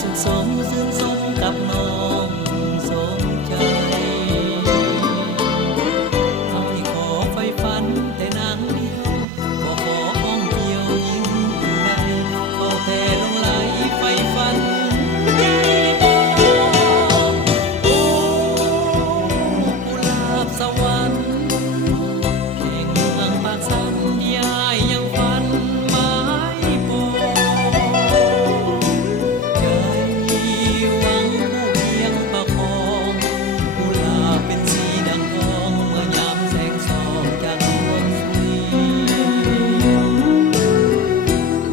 สุขสมซึ้งสมกับน้องสมใจเอาให้ขอไฟฝันแต่นางเดียวบ่ขออ้องเกี่ยวยิ่งอื่นใดขอแต่ลงไหลไฟฝันใหญ่บ่โอ้กุหลาบสวรรค์เพ่งเมืองปากสันยายยังฝันหมายปองใจหวังผู้เพียงประคองกุหลาบเป็นสีดังทองเมื่อยามแสงส่องจากดวงสุรี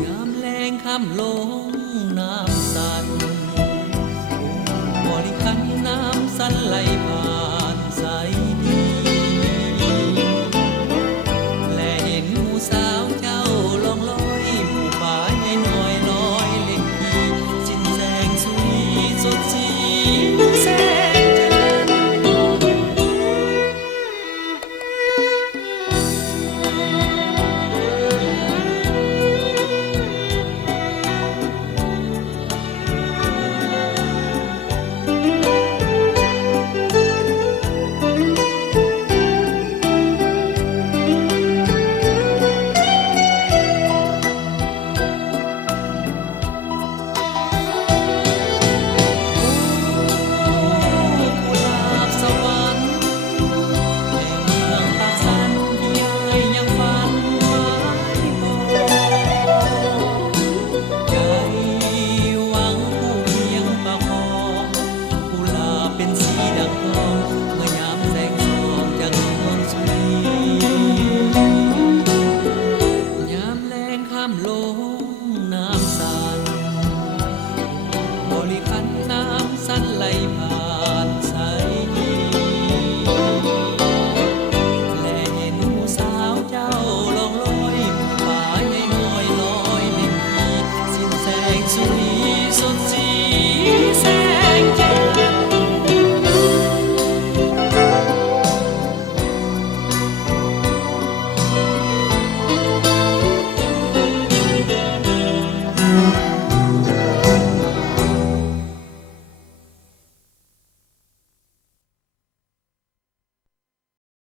ยามแลงค่ำลงน้ำสั่นบริคันน้ำสั่นไหลผ่านสายดีและเห็นหมู่สาวเจ้าลองลอยหมู่ป่าใหญ่น้อยลอยเล่นพีสิ้นแสงสุรีสดสี